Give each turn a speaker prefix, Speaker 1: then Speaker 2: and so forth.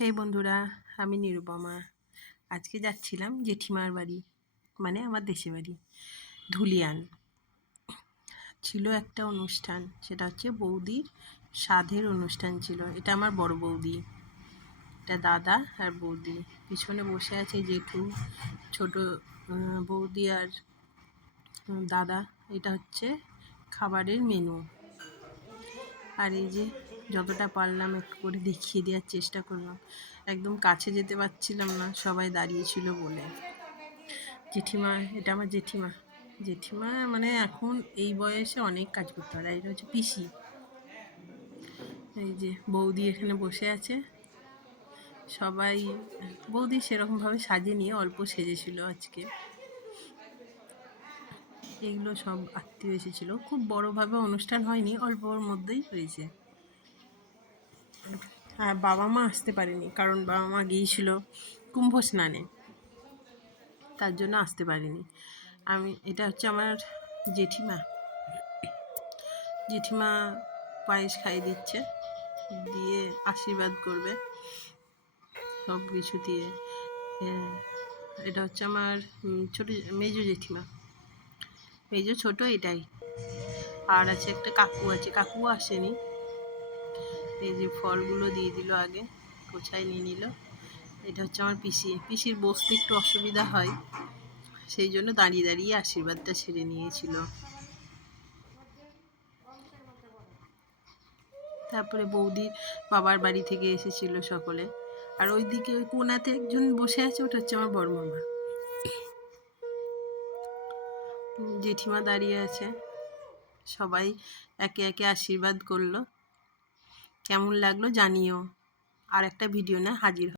Speaker 1: হে বন্ধুরা, আমি নিরুপমা। আজকে যাচ্ছিলাম জেঠিমার বাড়ি মানে আমার দেশে বাড়ি, ধুলিয়ান। ছিল একটা অনুষ্ঠান, সেটা হচ্ছে বৌদির সাধের অনুষ্ঠান ছিল। এটা আমার বড় বৌদি, এটা দাদা আর বৌদি। পিছনে বসে আছে জেঠু, ছোট বৌদি আর দাদা। এটা হচ্ছে খাবারের মেনু আর এই যে যতটা পারলাম একটু করে দেখিয়ে দেওয়ার চেষ্টা করলাম। একদম কাছে যেতে পারছিলাম না, সবাই দাঁড়িয়েছিল বলে। জেঠিমা, এটা আমার জেঠিমা। জেঠিমা মানে এখন এই বয়সে অনেক কাজ করতে পারে। এটা হচ্ছে পিসি। এই যে বৌদি এখানে বসে আছে। সবাই, বৌদি সেরকমভাবে সাজেনি অল্প সেজেছিল আজকে। এগুলো সব আত্মীয় এসেছিল। খুব বড়োভাবে অনুষ্ঠান হয়নি, অল্পর মধ্যেই হয়েছে। আর বাবা মা আসতে পারেনি, কারণ বাবা মা গিয়েছিল কুম্ভ স্নানে তার জন্য আসতে পারেনি। আমি, এটা হচ্ছে আমার জেঠিমা। জেঠিমা পায়েস খাইয়ে দিচ্ছে, দিয়ে আশীর্বাদ করবে সব কিছু দিয়ে। এটা হচ্ছে আমার ছোট মেজো জেঠিমা। মেজো ছোট এটাই। আর আছে একটা কাকু আছে কাকু আসেনি। এই যে ফলগুলো দিয়ে দিল আগে, কোথায় নিয়ে নিল? এটা হচ্ছে আমার পিসি। পিসির বসতে একটু অসুবিধা হয়, সেই জন্য দাঁড়িয়ে দাঁড়িয়ে আশীর্বাদটা ছেড়ে নিয়েছিল। তারপরে বৌদির বাবার বাড়ি থেকে এসেছিল সকলে। আর ওইদিকে ওই কোনাতে একজন বসে আছে, ওটা হচ্ছে আমার বড় মামা জেঠিমা দাঁড়িয়ে আছে। সবাই একে একে আশীর্বাদ করল। কেমন লাগল জানিও। আর একটা ভিডিও না হাজির